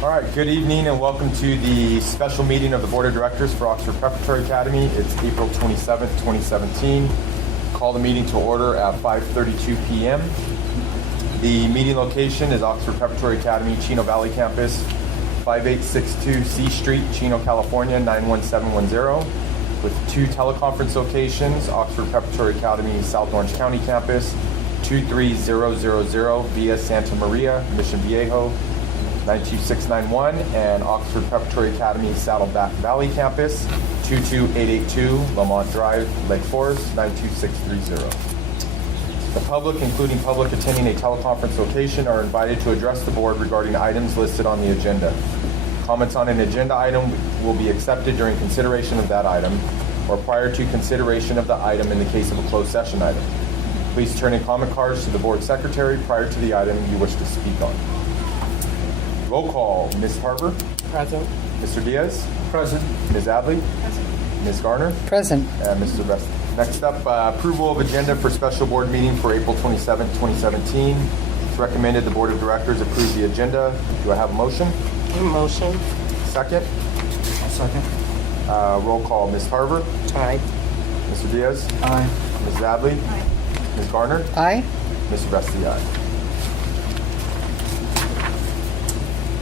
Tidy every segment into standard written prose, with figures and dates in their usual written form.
All right, good evening and welcome to the special meeting of the Board of Directors for Oxford Preparatory Academy. It's April 27th, 2017. Call the meeting to order at 5:32 p.m. The meeting location is Oxford Preparatory Academy, Chino Valley Campus, 5862 C Street, Chino, California, 91710, with two teleconference locations, Oxford Preparatory Academy, South Orange County Campus, 23000 via Santa Maria, Mission Viejo, 92691, and Oxford Preparatory Academy, Saddleback Valley Campus, 22882 Lamont Drive, Lake Forest, 92630. The public, including public attending a teleconference location, are invited to address the board regarding items listed on the agenda. Comments on an agenda item will be accepted during consideration of that item or prior to consideration of the item in the case of a closed session item. Please turn in comment cards to the board secretary prior to the item you wish to speak on. Roll call. Ms. Harper? Present. Mr. Diaz? Present. Ms. Adley? Present. Ms. Garner? Present. And Mr. Rest. Next up, approval of agenda for special board meeting for April 27, 2017. It's recommended the Board of Directors approve the agenda. Do I have a motion? Motion. Second? Second. Roll call. Ms. Harper? Aye. Mr. Diaz? Aye. Ms. Adley? Aye. Ms. Garner? Aye. Mr. Resti, aye.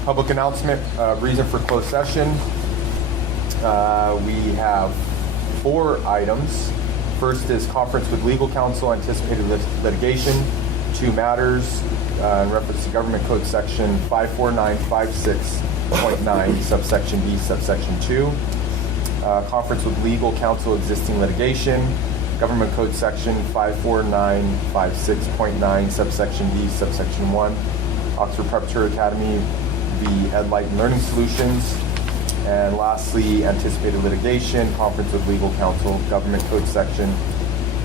Public announcement, reason for closed session. We have 4 items. First is conference with legal counsel, anticipated litigation. 2 matters in reference to government code section 54956.9, subsection B, subsection 2. Conference with legal counsel, existing litigation. Government code section 54956.9, subsection B, subsection 1. Oxford Preparatory Academy v. Ed-Light Learning Solutions. And lastly, anticipated litigation, conference with legal counsel, government code section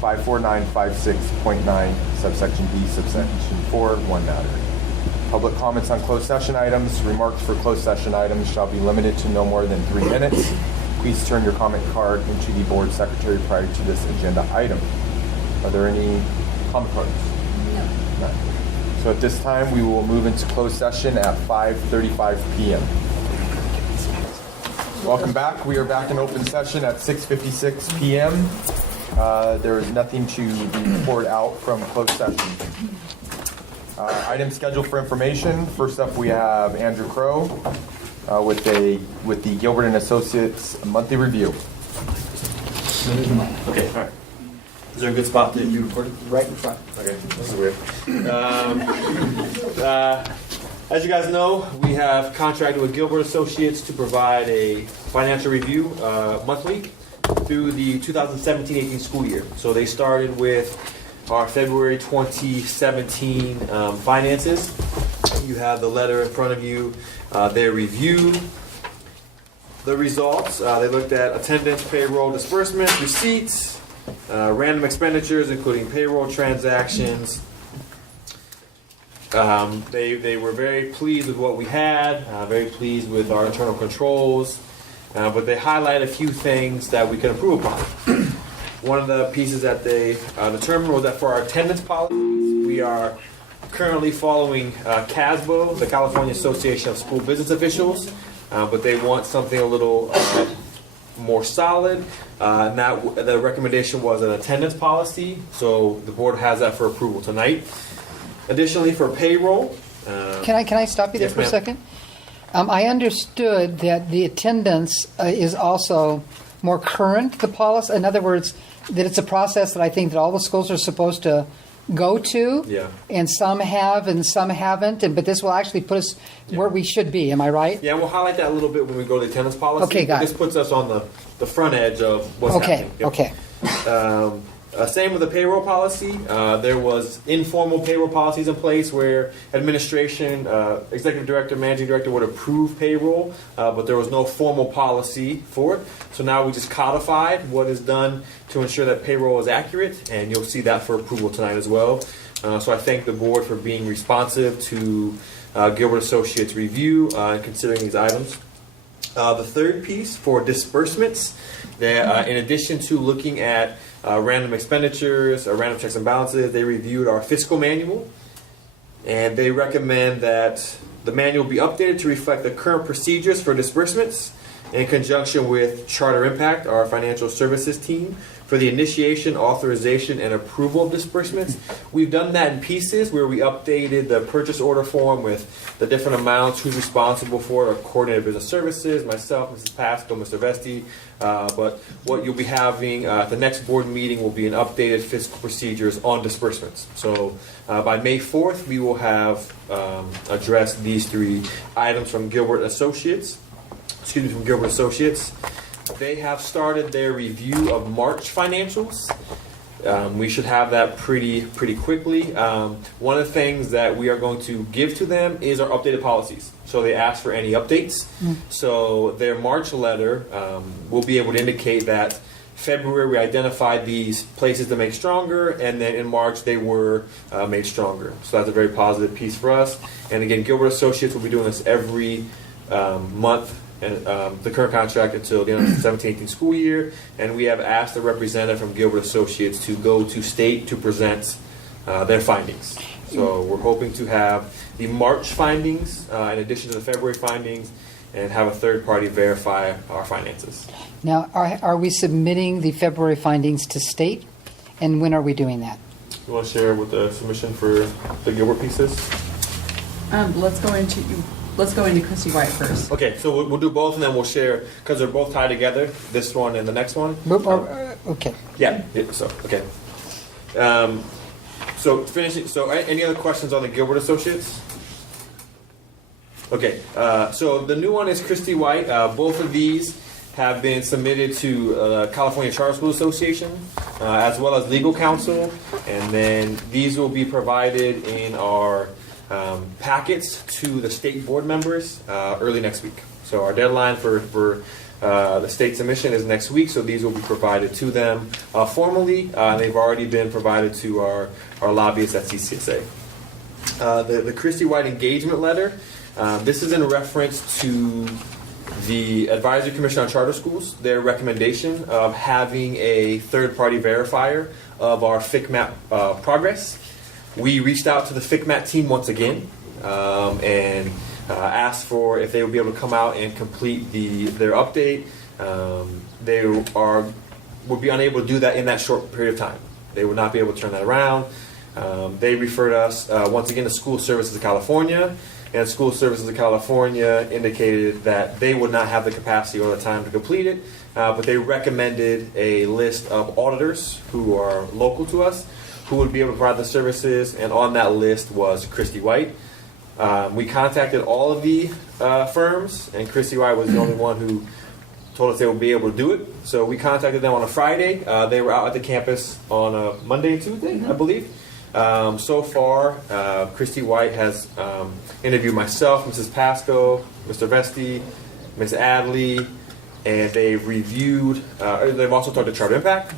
54956.9, subsection B, subsection 4, 1 matter. Public comments on closed session items. Remarks for closed session items shall be limited to no more than 3 minutes. Please turn your comment card into the board secretary prior to this agenda item. Are there any comment cards? No. None. So at this time, we will move into closed session at 5:35 p.m. Welcome back. We are back in open session at 6:56 p.m. There is nothing to be reported out from closed session. Items scheduled for information. First up, we have Andrew Crow with the Gilbert and Associates monthly review. Okay, all right. Is there a good spot that you recorded? Right in front. Okay, this is weird. As you guys know, we have contracted with Gilbert Associates to provide a financial review monthly through the 2017-18 school year. So they started with our February 2017 finances. You have the letter in front of you. They reviewed the results. They looked at attendance, payroll, disbursements, receipts, random expenditures, including payroll transactions. They were very pleased with what we had, very pleased with our internal controls, but they highlight a few things that we can improve upon. One of the pieces that they determined was that for our attendance policies, we are currently following CASBO, the California Association of School Business Officials, but they want something a little more solid. And that the recommendation was an attendance policy, so the board has that for approval tonight. Additionally, for payroll, Can I stop you there yes, for a ma'am. second? I understood that the attendance is also more current, the policy. In other words, that it's a process that I think that all the schools are supposed to go to. Yeah. And some have and some haven't. But this will actually put us where we should be. Am I right? Yeah, we'll highlight that a little bit when we go to the attendance policy. Okay, got it. This puts us on the front edge of what's Okay. happening. Yep. Okay. Same with the payroll policy. There was informal payroll policies in place where administration, executive director, managing director would approve payroll, but there was no formal policy for it. So now we just codified what is done to ensure that payroll is accurate, and you'll see that for approval tonight as well. So I thank the board for being responsive to Gilbert Associates review and considering these items. The third piece for disbursements, that in addition to looking at random expenditures, random checks and balances, they reviewed our fiscal manual, and they recommend that The manual will be updated to reflect the current procedures for disbursements in conjunction with Charter Impact, our financial services team, for the initiation, authorization, and approval of disbursements. We've done that in pieces where we updated the purchase order form with the different amounts, who's responsible for it, our coordinator of business services, myself, Mrs. Pascal, Mr. Vesti. But what you'll be having at the next board meeting will be an updated fiscal procedures on disbursements. So by May 4th, we will have addressed these 3 items from Gilbert Associates. From Gilbert Associates. They have started their review of March financials. We should have that pretty quickly. One of the things that we are going to give to them is our updated policies. So they asked for any updates. So their March letter will be able to indicate that February we identified these places to make stronger, and then in March they were made stronger. So that's a very positive piece for us. And again, Gilbert Associates will be doing this every month. And the current contract until the end of the 17-18 school year, and we have asked a representative from Gilbert Associates to go to state to present their findings. So we're hoping to have the March findings in addition to the February findings, and have a third party verify our finances. Now, are we submitting the February findings to state? And when are we doing that? You want to share with the submission for the Gilbert pieces? Let's go into Christy White first. Okay, so we'll do both, and then we'll share because they're both tied together. This one and the next one. Okay. Yeah. So okay. So finishing. So any other questions on the Gilbert Associates? Okay. So the new one is Christy White. Both of these have been submitted to California Charter School Association as well as legal counsel, and then these will be provided in our packets to the state board members early next week. So our deadline for the state submission is next week, so these will be provided to them formally. They've already been provided to our lobbyists at CCSA. The Christy White engagement letter, this is in reference to the Advisory Commission on Charter Schools, their recommendation of having a third-party verifier of our FICMAT progress. We reached out to the FICMAT team once again and asked for if they would be able to come out and complete their update. They would be unable to do that in that short period of time. They would not be able to turn that around. They referred us once again to School Services of California, and School Services of California indicated that they would not have the capacity or the time to complete it, but they recommended a list of auditors who are local to us, who would be able to provide the services, and on that list was Christy White. We contacted all of the firms, and Christy White was the only one who told us they would be able to do it. So we contacted them on a Friday. They were out at the campus on a Monday and Tuesday, I believe. So far, Christy White has interviewed myself, Mrs. Pasco, Mr. Vesti, Ms. Adley, and they've reviewed, they've also talked to Charter Impact.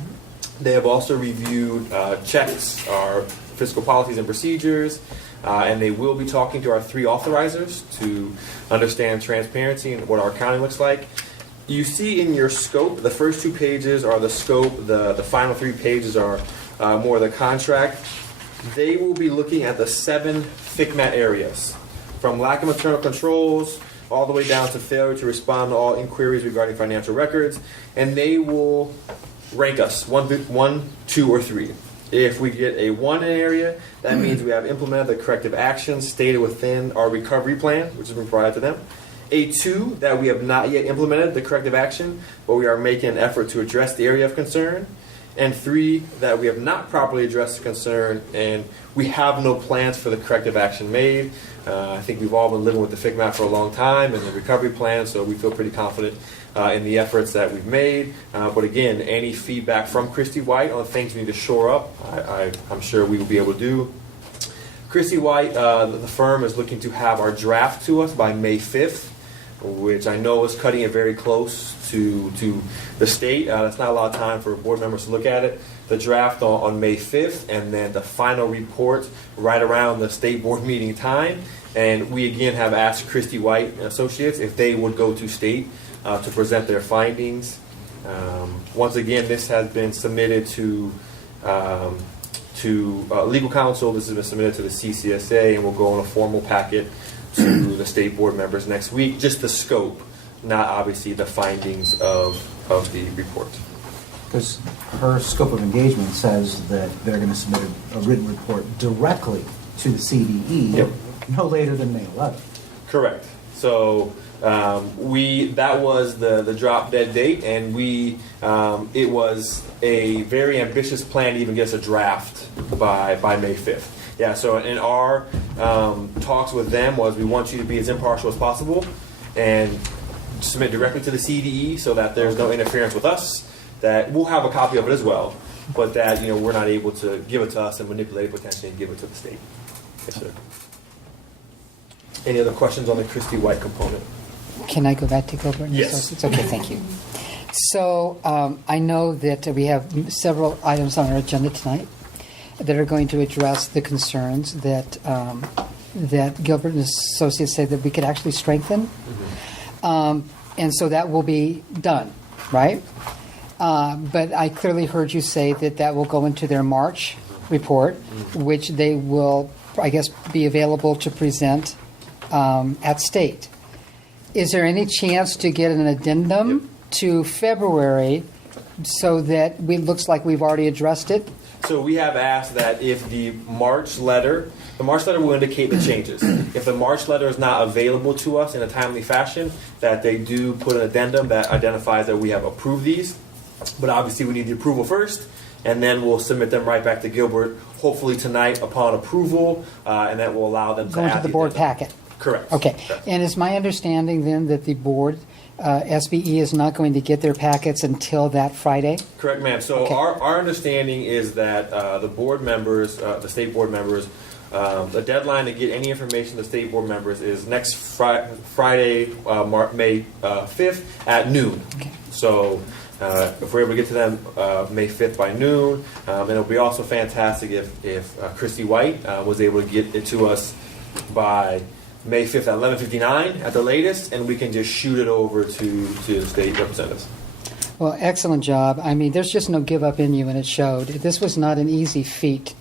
They have also reviewed checks, our fiscal policies and procedures, and they will be talking to our 3 authorizers to understand transparency and what our accounting looks like. You see in your scope, the first 2 pages are the scope, the final 3 pages are more the contract. They will be looking at the 7 FICMAT areas, from lack of internal controls all the way down to failure to respond to all inquiries regarding financial records, and they will rank us 1, 2, or 3. If we get a 1 in an area, that means we have implemented the corrective actions stated within our recovery plan, which has been provided to them. A 2, that we have not yet implemented the corrective action, but we are making an effort to address the area of concern. And 3, that we have not properly addressed the concern and we have no plans for the corrective action made. I think we've all been living with the FICMAT for a long time and the recovery plan, so we feel pretty confident in the efforts that we've made. But again, any feedback from Christy White on things we need to shore up, I'm sure we will be able to do. Christy White, the firm, is looking to have our draft to us by May 5th, which I know is cutting it very close to the state. That's not a lot of time for board members to look at it. The draft on May 5th, and then the final report right around the state board meeting time. And we again have asked Christy White and Associates if they would go to state to present their findings. Once again, this has been submitted to legal counsel. This has been submitted to the CCSA, and will go in a formal packet to the state board members next week. Just the scope, not obviously the findings of the report. Because her scope of engagement says that they're going to submit a written report directly to the CDE Yep. no later than May 11th. Correct. So that was the drop dead date, and it was a very ambitious plan to even get us a draft by May 5th. Yeah. So in our talks with them was we want you to be as impartial as possible and submit directly to the CDE so that there's no interference with us. That we'll have a copy of it as well, but that we're not able to give it to us and manipulate it potentially and give it to the state. Yes, sir. Any other questions on the Christie White component? Can I go back to Gilbert and Yes. Associates? Okay, thank you. So I know that we have several items on our agenda tonight that are going to address the concerns that Gilbert and Associates say that we could actually strengthen. And so that will be done, right? But I clearly heard you say that will go into their March report, which they will, I guess, be available to present at state. Is there any chance to get an addendum to February so that it looks like we've already addressed it? So we have asked that if the March letter will indicate the changes. If the March letter is not available to us in a timely fashion, that they do put an addendum that identifies that we have approved these. But obviously we need the approval first, and then we'll submit them right back to Gilbert, hopefully tonight upon approval, and that will allow them to Go into add the board addendum. packet? Correct. Okay. Correct. And is my understanding then that the board, SBE, is not going to get their packets until that Friday? Correct, ma'am. So Okay. our understanding is that the board members, the state board members, the deadline to get any information to the state board members is next Friday, May 5th at noon. Okay. So if we're able to get to them May 5th by noon, and it'll be also fantastic if Christie White was able to get it to us by May 5th at 11:59 at the latest, and we can just shoot it over to the state representatives. Well, excellent job. I mean, there's just no give up in you, and it showed. This was not an easy feat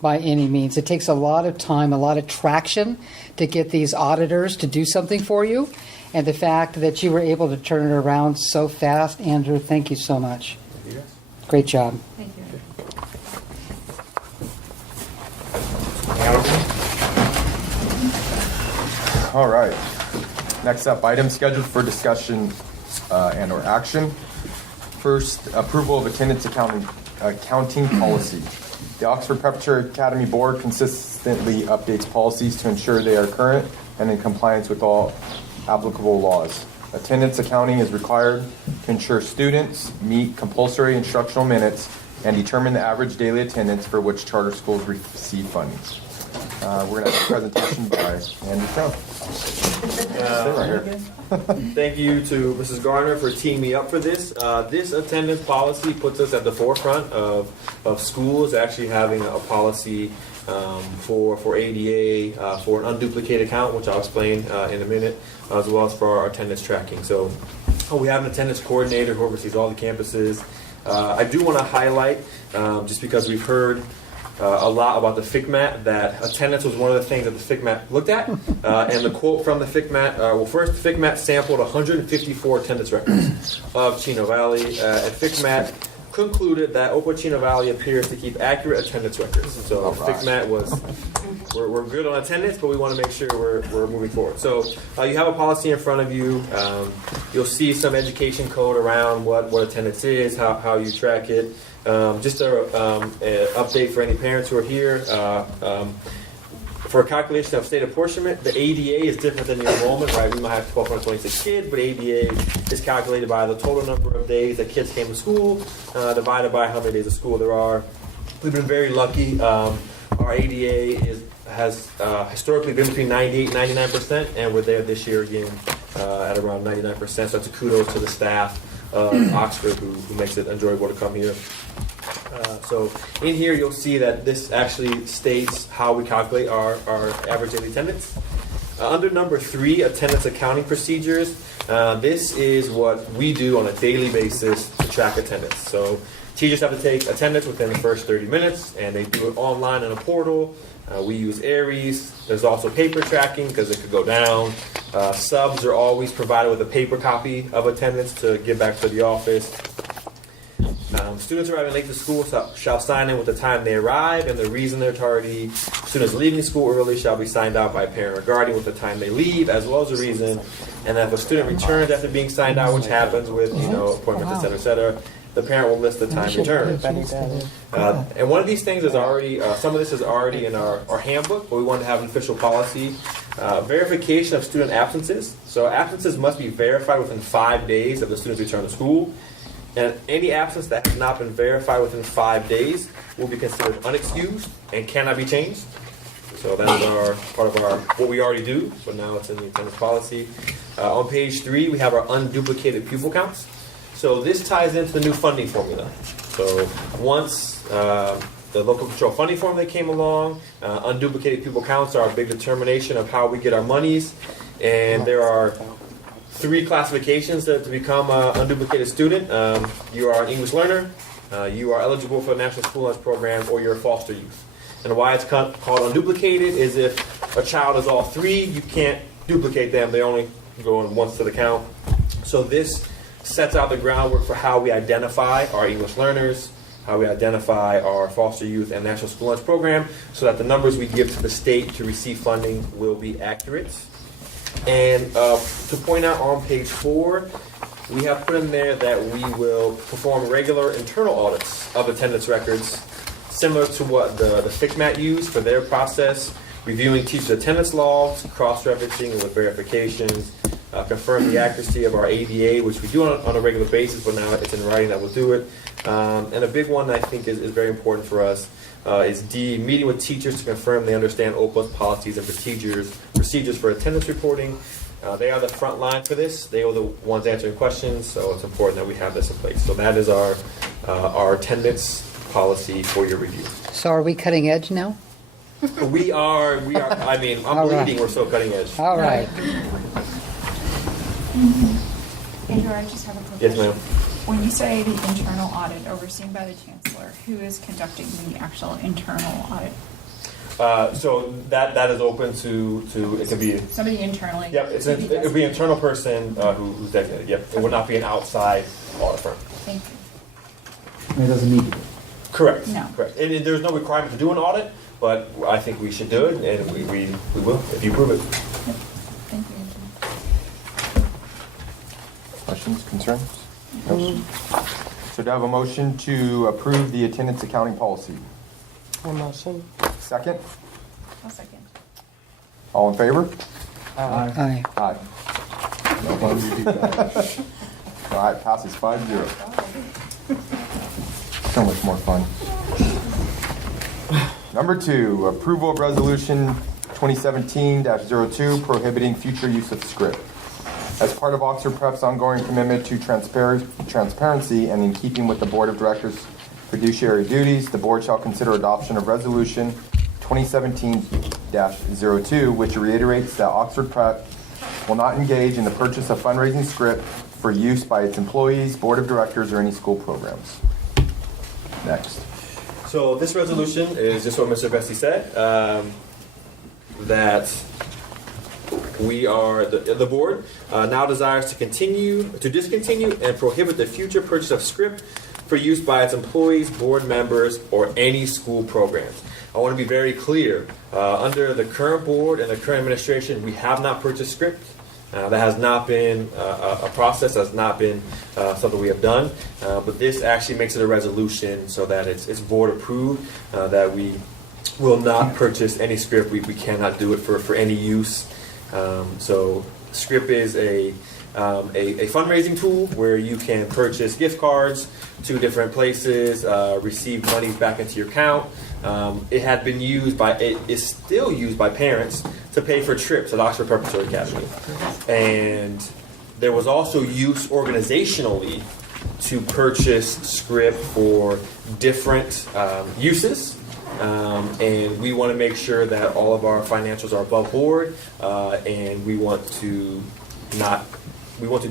by any means. It takes a lot of time, a lot of traction to get these auditors to do something for you. And the fact that you were able to turn it around so fast, Andrew, thank you so much. Thank you, guys. Great job. Thank you. All right. Next up, items scheduled for discussion and or action. First, approval of attendance accounting policy. The Oxford Preparatory Academy Board consistently updates policies to ensure they are current and in compliance with all applicable laws. Attendance accounting is required to ensure students meet compulsory instructional minutes and determine the average daily attendance for which charter schools receive funding. We're going to have a presentation by Andrew Crow. Stay right here. Thank you to Mrs. Garner for teeing me up for this. This attendance policy puts us at the forefront of schools actually having a policy for ADA, for an unduplicated account, which I'll explain in a minute, as well as for our attendance tracking. So we have an attendance coordinator who oversees all the campuses. I do want to highlight, just because we've heard a lot about the FICMAT, that attendance was one of the things that the FICMAT looked at. And the quote from the FICMAT, well, first, the FICMAT sampled 154 attendance records of Chino Valley, and FICMAT concluded that Opah Chino Valley appears to keep accurate attendance records. So All right. FICMAT was, we're good on attendance, but we want to make sure we're moving forward. So you have a policy in front of you. You'll see some education code around what attendance is, how you track it. Just an update for any parents who are here. For a calculation of state apportionment, the ADA is different than the enrollment, right? We might have 1,226 kids, but ADA is calculated by the total number of days that kids came to school, divided by how many days of school there are. We've been very lucky. Our ADA has historically been between 98 and 99%, and we're there this year again at around 99%. So that's a kudos to the staff of Oxford who makes it enjoyable to come here. So in here you'll see that this actually states how we calculate our average daily attendance. Under number 3, attendance accounting procedures, this is what we do on a daily basis to track attendance. So Teachers have to take attendance within the first 30 minutes, and they do it online in a portal. We use Aries. There's also paper tracking because it could go down. Subs are always provided with a paper copy of attendance to give back to the office. Students arriving late to school shall sign in with the time they arrive and the reason they're tardy. Students leaving school early shall be signed out by a parent or guardian with the time they leave, as well as the reason. And then if a student returns after being signed out, which happens with appointments, et cetera, the parent will list the time returned. And one of these things is already, some of this is already in our handbook, but we want to have an official policy. Verification of student absences. So absences must be verified within 5 days of the student's return to school. And any absence that has not been verified within 5 days will be considered unexcused and cannot be changed. So that is part of what we already do, but now it's in the attendance policy. On page 3, we have our unduplicated pupil counts. So this ties into the new funding formula. So once the local control funding formula came along, unduplicated pupil counts are a big determination of how we get our monies. And there are 3 classifications to become an unduplicated student. You are an English learner, you are eligible for the National School Lunch Program, or you're a foster youth. And why it's called unduplicated is if a child is all 3, you can't duplicate them. They only go in once to the count. So this sets out the groundwork for how we identify our English learners, how we identify our foster youth and National School Lunch Program, so that the numbers we give to the state to receive funding will be accurate. And to point out on page 4, we have put in there that we will perform regular internal audits of attendance records, similar to what the FICMAT used for their process, reviewing teacher attendance logs, cross-referencing with verifications, confirm the accuracy of our ADA, which we do on a regular basis, but now it's in writing that we'll do it. And a big one that I think is very important for us is D, meeting with teachers to confirm they understand OPA's policies and procedures for attendance reporting. They are the front line for this. They are the ones answering questions, so it's important that we have this in place. So that is our attendance policy for your review. So are we cutting edge now? We are, I mean, I'm All right. bleeding, we're so cutting edge. All right. Andrew, I just have a quick Yes, question. ma'am. When you say the internal audit overseen by the chancellor, who is conducting the actual internal audit? So that is open to it could be. Somebody internally? Yep, it would be an internal person who's designated. Yep, it would not be an outside audit firm. Thank you. And it doesn't need to be. Correct. No. Correct. And there's no requirement to do an audit, but I think we should do it, and we will if you prove it. Yep. Thank you, Andrew. Questions, concerns? No. So do I have a motion to approve the attendance accounting policy? A motion. Second? I'll second. All in favor? Aye. Aye. No opposed? All right, passes 5-0. So much more fun. Number 2, approval of resolution 2017-02 prohibiting future use of script. As part of Oxford Prep's ongoing commitment to transparency and in keeping with the Board of Directors' fiduciary duties, the Board shall consider adoption of resolution 2017-02, which reiterates that Oxford Prep will not engage in the purchase of fundraising script for use by its employees, Board of Directors, or any school programs. Next. So this resolution is just what Mr. Bessie said, that we are, the board now desires to discontinue and prohibit the future purchase of script for use by its employees, board members, or any school programs. I want to be very clear. Under the current board and the current administration, we have not purchased script. That has not been a process, has not been something we have done. But this actually makes it a resolution so that it's board approved, that we will not purchase any script. We cannot do it for any use. So script is a fundraising tool where you can purchase gift cards to different places, receive money back into your account. It is still used by parents to pay for trips at Oxford Preparatory Academy. And there was also use organizationally to purchase script for different uses. And we want to make sure that all of our financials are above board, and we want to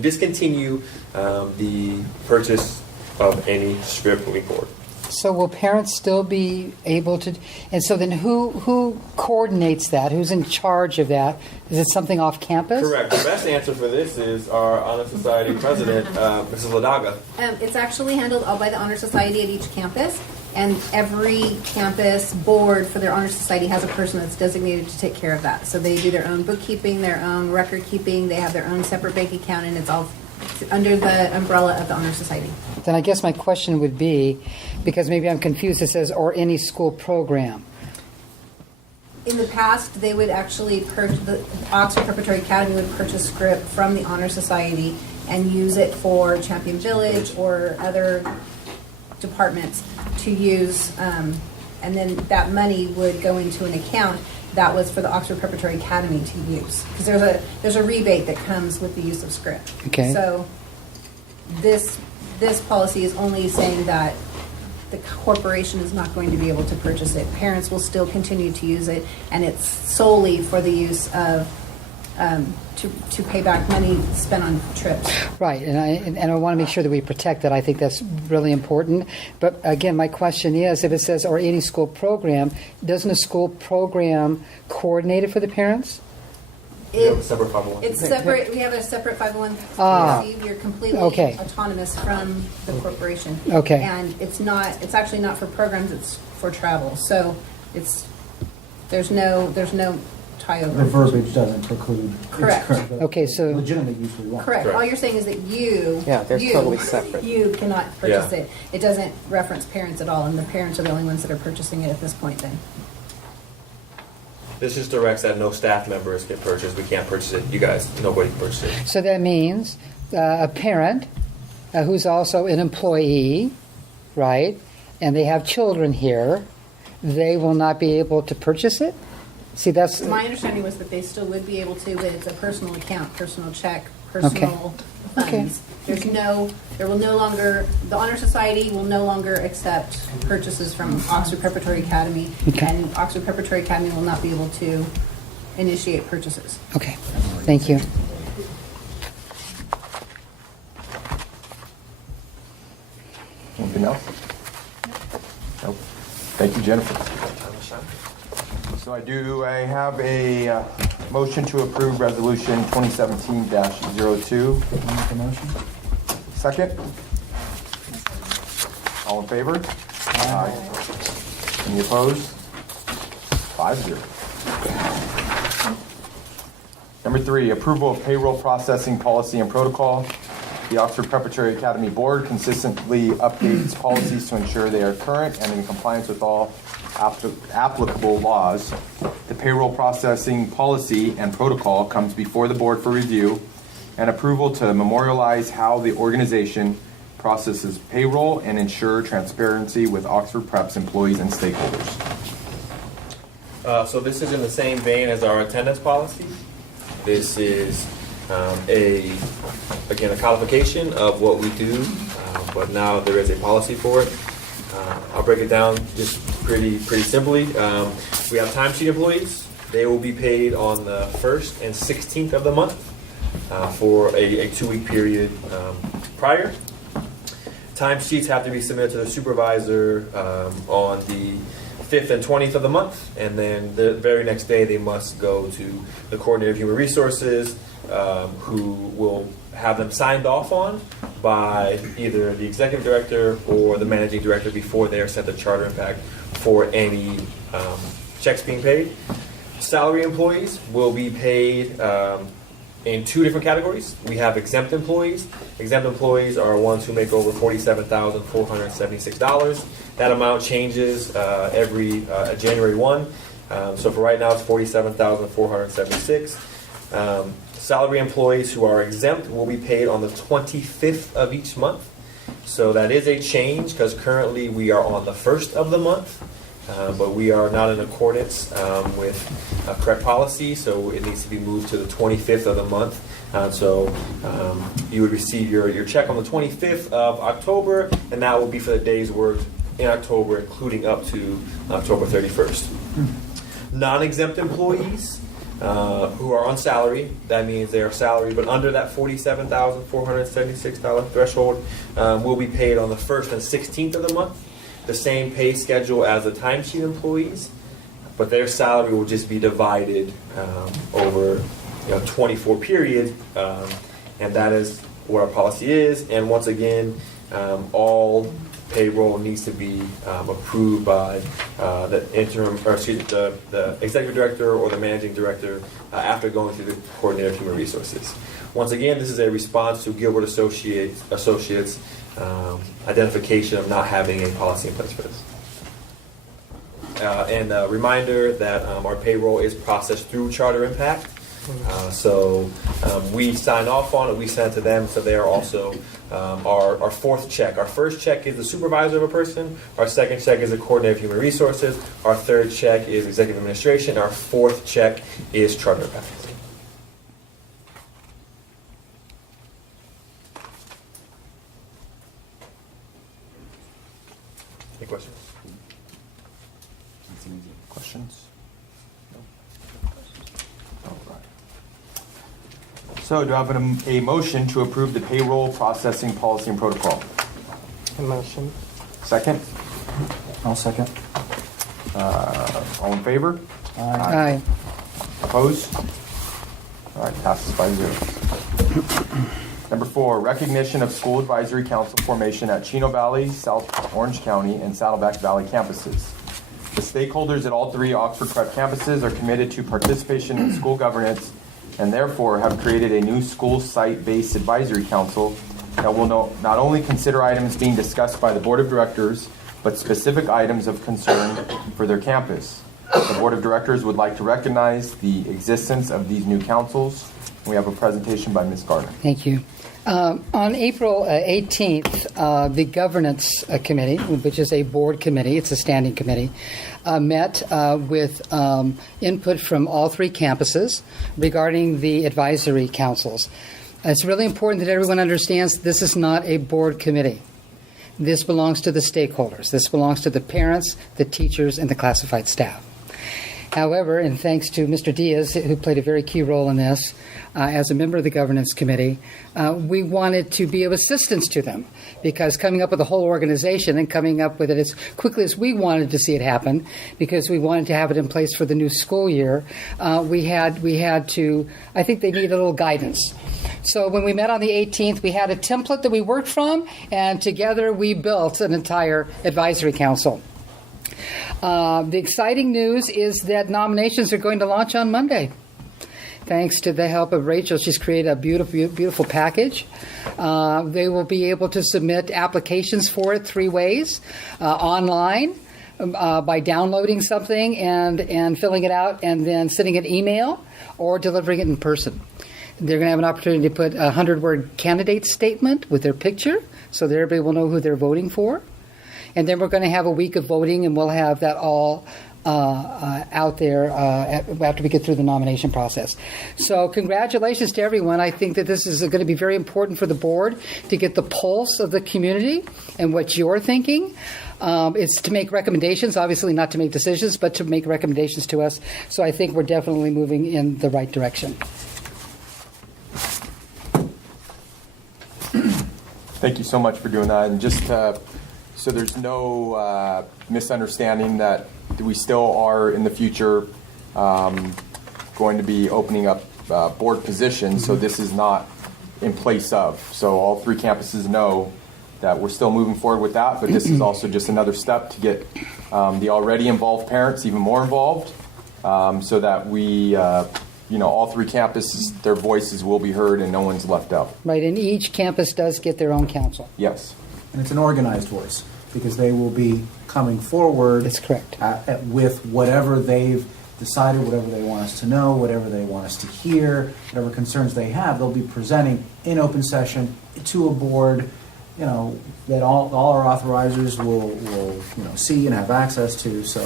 discontinue the purchase of any script moving forward. So will parents still be able to, and so then who coordinates that? Who's in charge of that? Is it something off campus? Correct. The best answer for this is our Honor Society president, Mrs. Ladaga. It's actually handled all by the Honor Society at each campus, and every campus board for their Honor Society has a person that's designated to take care of that. So they do their own bookkeeping, their own record keeping, they have their own separate bank account, and it's all under the umbrella of the Honor Society. Then I guess my question would be, because maybe I'm confused, it says, or any school program. In the past, they would actually the Oxford Preparatory Academy would purchase script from the Honor Society and use it for Champion Village or other departments to use, and then that money would go into an account that was for the Oxford Preparatory Academy to use, because there's a rebate that comes with the use of script. Okay. So this policy is only saying that the corporation is not going to be able to purchase it. Parents will still continue to use it, and it's solely for the use of to pay back money spent on trips. Right, and I want to make sure that we protect that. I think that's really important. But again, my question is, if it says or any school program, doesn't a school program coordinate it for the parents? We have a separate 501. It's separate. We have a separate 501. Ah. You're completely Okay. autonomous from the corporation. Okay. And it's actually not for programs. It's for travel. So there's no tie over. The verbiage doesn't preclude. Correct. Okay, so- Legitimate use we want. Correct. Correct. All you're saying is that you, Yeah, they're totally separate. You cannot purchase Yeah. it. It doesn't reference parents at all, and the parents are the only ones that are purchasing it at this point. Then. This just directs that no staff members can purchase. We can't purchase it. You guys, nobody can purchase it. So that means a parent who's also an employee, right, and they have children here, they will not be able to purchase it? See, that's... My understanding was that they still would be able to, but it's a personal account, personal check, personal Okay. funds. There will no longer, the Honor Society will no longer accept purchases from Oxford Preparatory Academy, Okay. and Oxford Preparatory Academy will not be able to initiate purchases. Okay, thank you. Anything else? Nope. Thank you, Jennifer. So I have a motion to approve Resolution 2017-02. Make a motion? Second? All in favor? Aye. Any opposed? 5-0. Number 3, approval of payroll processing policy and protocol. The Oxford Preparatory Academy Board consistently updates policies to ensure they are current and in compliance with all applicable laws. The payroll processing policy and protocol comes before the board for review and approval to memorialize how the organization processes payroll and ensure transparency with Oxford Prep's employees and stakeholders. So this is in the same vein as our attendance policy. This is a codification of what we do, but now there is a policy for it. I'll break it down just pretty simply. We have timesheet employees. They will be paid on the 1st and 16th of the month for a 2-week period prior. Timesheets have to be submitted to the supervisor on the 5th and 20th of the month, and then the very next day they must go to the coordinator of human resources, who will have them signed off on by either the executive director or the managing director before they are sent to Charter Impact for any checks being paid. Salary employees will be paid in 2 different categories. We have exempt employees. Exempt employees are ones who make over $47,476. That amount changes every January 1. So for right now, it's $47,476. Salary employees who are exempt will be paid on the 25th of each month. So that is a change because currently we are on the 1st of the month, but we are not in accordance with correct policy, so it needs to be moved to the 25th of the month. So you would receive your check on the 25th of October, and that will be for the days worked in October, including up to October 31st. Non-exempt employees who are on salary. That means they are salary, but under that $47,476 threshold, will be paid on the 1st and 16th of the month. The same pay schedule as the timesheet employees, but their salary will just be divided over 24 periods, and that is what our policy is. And once again, all payroll needs to be approved by the interim, or excuse me, the executive director or the managing director after going through the coordinator of human resources. Once again, this is a response to Gilbert Associates identification of not having a policy in place for this. And a reminder that our payroll is processed through Charter Impact. So we sign off on it, we send it to them, so they are also our fourth check. Our first check is the supervisor of a person, our second check is the coordinator of human resources, our third check is executive administration, our fourth check is Charter Impact. Any questions? Questions? All right. So do I have a motion to approve the payroll processing policy and protocol? A motion. Second? I'll second. All in favor? Aye. Opposed? All right, passes 5-0. Number 4, recognition of school advisory council formation at Chino Valley, South Orange County, and Saddleback Valley campuses. The stakeholders at all 3 Oxford Prep campuses are committed to participation in school governance and therefore have created a new school site-based advisory council that will not only consider items being discussed by the board of directors, but specific items of concern for their campus. The board of directors would like to recognize the existence of these new councils. We have a presentation by Ms. Gardner. Thank you. On April 18th, the Governance Committee, which is a board committee, it's a standing committee, met with input from all 3 campuses regarding the advisory councils. It's really important that everyone understands this is not a board committee. This belongs to the stakeholders. This belongs to the parents, the teachers, and the classified staff. However, and thanks to Mr. Diaz, who played a very key role in this, as a member of the governance committee, we wanted to be of assistance to them, because coming up with a whole organization and coming up with it as quickly as we wanted to see it happen, because we wanted to have it in place for the new school year, we had to, I think they needed a little guidance. So when we met on the 18th, we had a template that we worked from, and together we built an entire advisory council. The exciting news is that nominations are going to launch on Monday. Thanks to the help of Rachel, she's created a beautiful, beautiful package. They will be able to submit applications for it 3 ways: online, by downloading something and filling it out, and then sending an email, or delivering it in person. They're going to have an opportunity to put a 100-word candidate statement with their picture, so that everybody will know who they're voting for. And then we're going to have a week of voting, and we'll have that all out there after we get through the nomination process. So congratulations to everyone. I think that this is going to be very important for the board to get the pulse of the community and what you're thinking. It's to make recommendations, obviously not to make decisions, but to make recommendations to us. So I think we're definitely moving in the right direction. Thank you so much for doing that. And just so there's no misunderstanding, that we still are in the future going to be opening up board positions. So this is not in place of. So all 3 campuses know that we're still moving forward with that, but this is also just another step to get the already involved parents even more involved, so that we, all 3 campuses, their voices will be heard and no one's left out. Right, and each campus does get their own council. Yes. And it's an organized voice, because they will be coming forward. That's correct. With whatever they've decided, whatever they want us to know, whatever they want us to hear, whatever concerns they have, they'll be presenting in open session to a board, that all our authorizers will see and have access to. So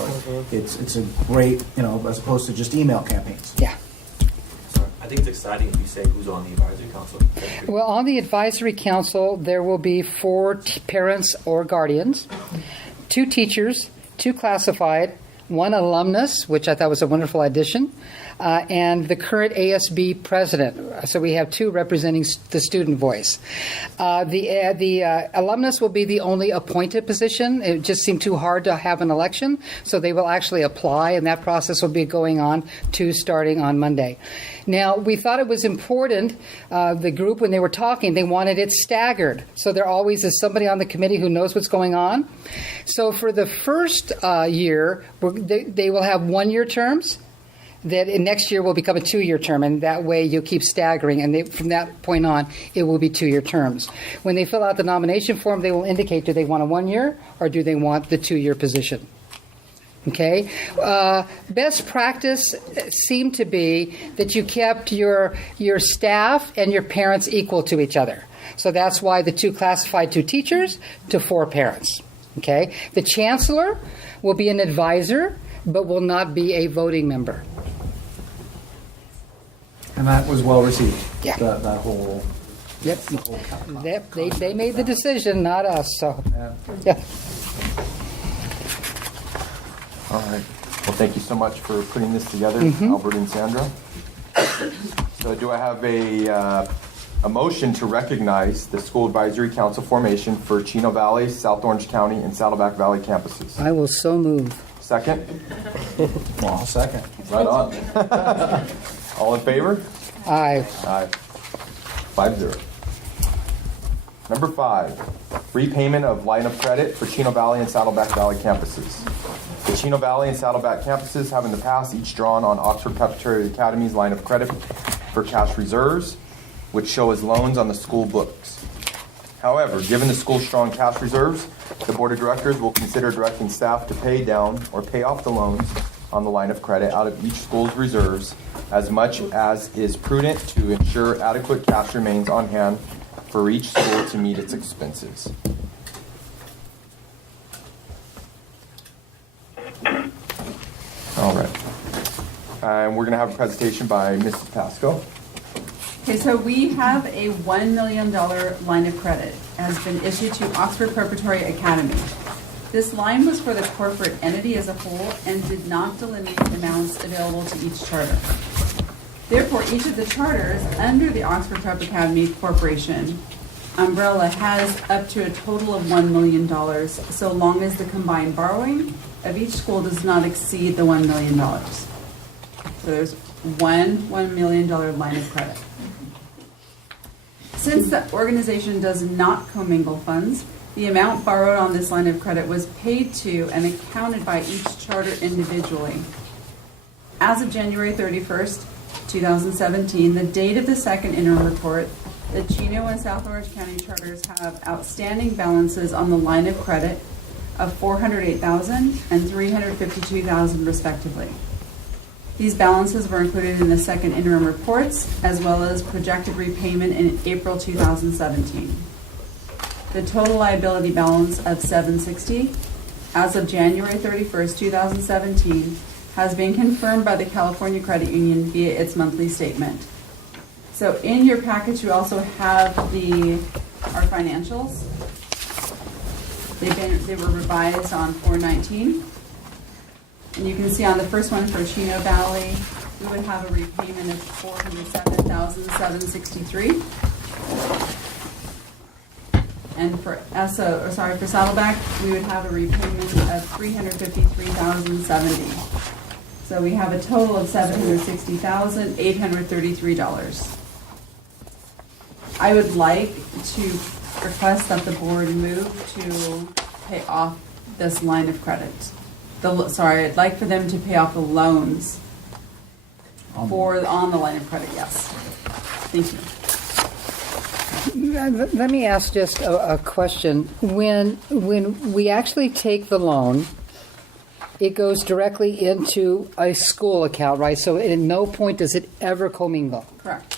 it's a great, as opposed to just email campaigns. Yeah. I think it's exciting if you say who's on the advisory council. Well, on the advisory council, there will be 4 parents or guardians, 2 teachers, 2 classified, 1 alumnus, which I thought was a wonderful addition, and the current ASB president. So we have two representing the student voice. The alumnus will be the only appointed position. It just seemed too hard to have an election, so they will actually apply, and that process will be going on starting on Monday. Now, we thought it was important, the group, when they were talking, they wanted it staggered. So there always is somebody on the committee who knows what's going on. So for the first year, they will have one-year terms. That next year will become a 2-year term, and that way you'll keep staggering, and from that point on, it will be 2-year terms. When they fill out the nomination form, they will indicate, do they want a 1-year or do they want the 2-year position? Okay. Best practice seemed to be that you kept your staff and your parents equal to each other. So that's why the 2 classified 2 teachers to 4 parents. Okay. The chancellor will be an advisor, but will not be a voting member. And that was well received. Yeah. That whole. Yep. the whole They made the decision, not us. So. Yeah. Yeah. All right. Well, thank you so much for putting this together, Albert and Sandra. So do I have a motion to recognize the School Advisory Council formation for Chino Valley, South Orange County, and Saddleback Valley campuses? I will so move. Second? Well, I'll second. Right on. All in favor? Aye. Aye. 5-0. Number 5, repayment of line of credit for Chino Valley and Saddleback Valley campuses. The Chino Valley and Saddleback campuses have in the past each drawn on Oxford Preparatory Academy's line of credit for cash reserves, which show as loans on the school books. However, given the school's strong cash reserves, the Board of Directors will consider directing staff to pay down or pay off the loans on the line of credit out of each school's reserves as much as is prudent to ensure adequate cash remains on hand for each school to meet its expenses. All right. And we're going to have a presentation by Mrs. Pasco. Okay, so we have a $1 million line of credit has been issued to Oxford Preparatory Academy. This line was for the corporate entity as a whole and did not delineate amounts available to each charter. Therefore, each of the charters under the Oxford Prep Academy Corporation umbrella has up to a total of $1 million, so long as the combined borrowing of each school does not exceed the $1 million. So there's $1 million line of credit. Since the organization does not commingle funds, the amount borrowed on this line of credit was paid to and accounted by each charter individually. As of January 31st, 2017, the date of the second interim report, the Chino and South Orange County charters have outstanding balances on the line of credit of $408,000 and $352,000 respectively. These balances were included in the second interim reports, as well as projected repayment in April 2017. The total liability balance of $760,000 as of January 31st, 2017, has been confirmed by the California Credit Union via its monthly statement. So in your package, you also have our financials. They were revised on 4/19. And you can see on the first one for Chino Valley, we would have a repayment of $407,763. And for Saddleback, we would have a repayment of $353,070. So we have a total of $760,833. I would like to request that the board move to pay off this line of credit. I'd like for them to pay off the loans on the line of credit, yes. Thank you. Let me ask just a question. When we actually take the loan, it goes directly into a school account, right? So at no point does it ever commingle. Correct.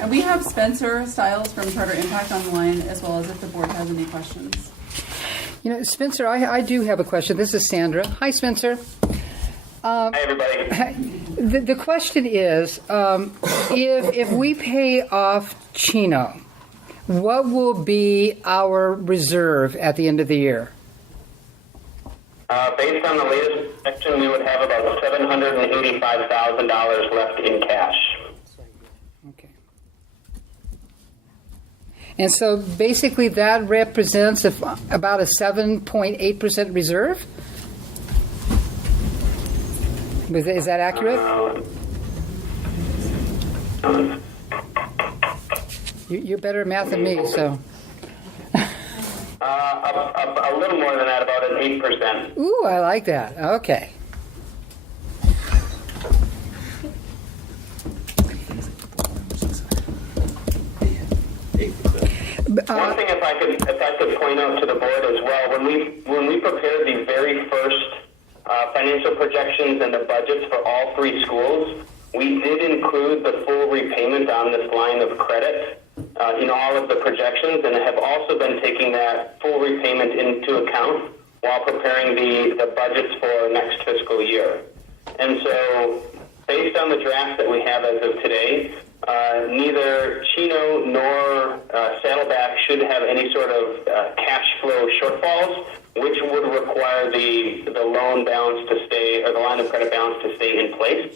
And we have Spencer Stiles from Charter Impact on the line, as well as if the board has any questions. You know, Spencer, I do have a question. This is Sandra. Hi, Spencer. Hi, everybody. The question is, if we pay off Chino, what will be our reserve at the end of the year? Based on the latest projection, we would have about $785,000 left in cash. Okay. And so basically that represents about a 7.8% reserve? Is that accurate? You're better at math than me, so. A little more than that, about an 8%. Ooh, I like that. Okay. One thing, if I could point out to the board as well, when we prepared the very first financial projections and the budgets for all three schools, we did include the full repayment on this line of credit in all of the projections, and have also been taking that full repayment into account while preparing the budgets for next fiscal year. And so, based on the draft that we have as of today, neither Chino nor Saddleback should have any sort of cash flow shortfalls, which would require the loan balance to stay, or the line of credit balance to stay in place.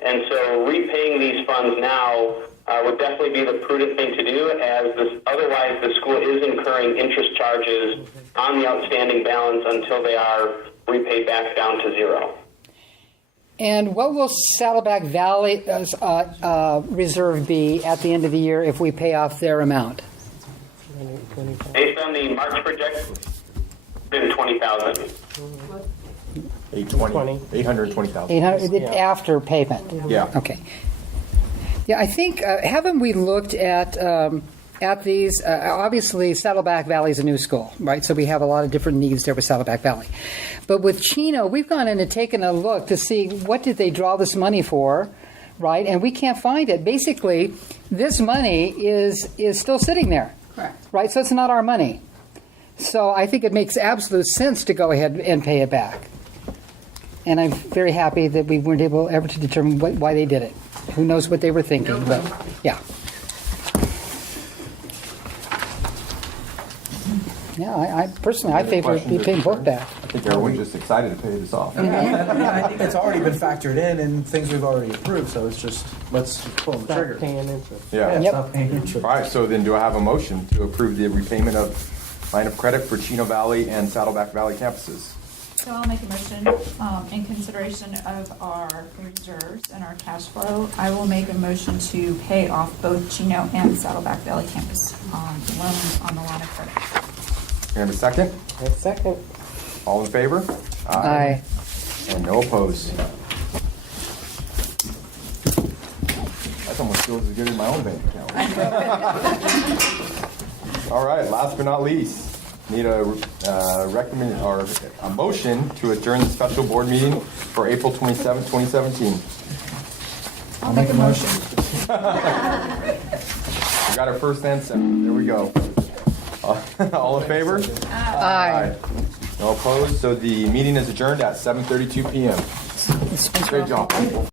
And so repaying these funds now would definitely be the prudent thing to do, as otherwise the school is incurring interest charges on the outstanding balance until they are repaid back down to zero. And what will Saddleback Valley reserve be at the end of the year if we pay off their amount? Based on the March projection, $20,000. 820,000. 800 after payment. Yeah. Okay. Yeah, I think haven't we looked at these? Obviously, Saddleback Valley is a new school, right? So we have a lot of different needs there with Saddleback Valley. But with Chino, we've gone in and taken a look to see what did they draw this money for, right? And we can't find it. Basically, this money is still sitting there. Correct. Right? So it's not our money. So I think it makes absolute sense to go ahead and pay it back. And I'm very happy that we weren't able ever to determine why they did it. Who knows what they were thinking, but yeah. Yeah, I personally, I favor paying both back. I think everyone's just excited to pay this off. Yeah, I think it's already been factored in and things we've already approved, so it's just, let's pull the trigger. Stop paying interest. Yeah. Yep. Stop paying interest. All right, so then do I have a motion to approve the repayment of line of credit for Chino Valley and Saddleback Valley campuses? So I'll make a motion in consideration of our reserves and our cash flow. I will make a motion to pay off both Chino and Saddleback Valley campus loans on the line of credit. Can I have a second? A second. All in favor? Aye. And no opposed. That almost feels as good as my own bank account. All right, last but not least, need a recommend or a motion to adjourn the special board meeting for April 27, 2017. I'll make a motion. We got our first and second. There we go. All in favor? Aye. No opposed. So the meeting is adjourned at 7:32 p.m. Great job, people.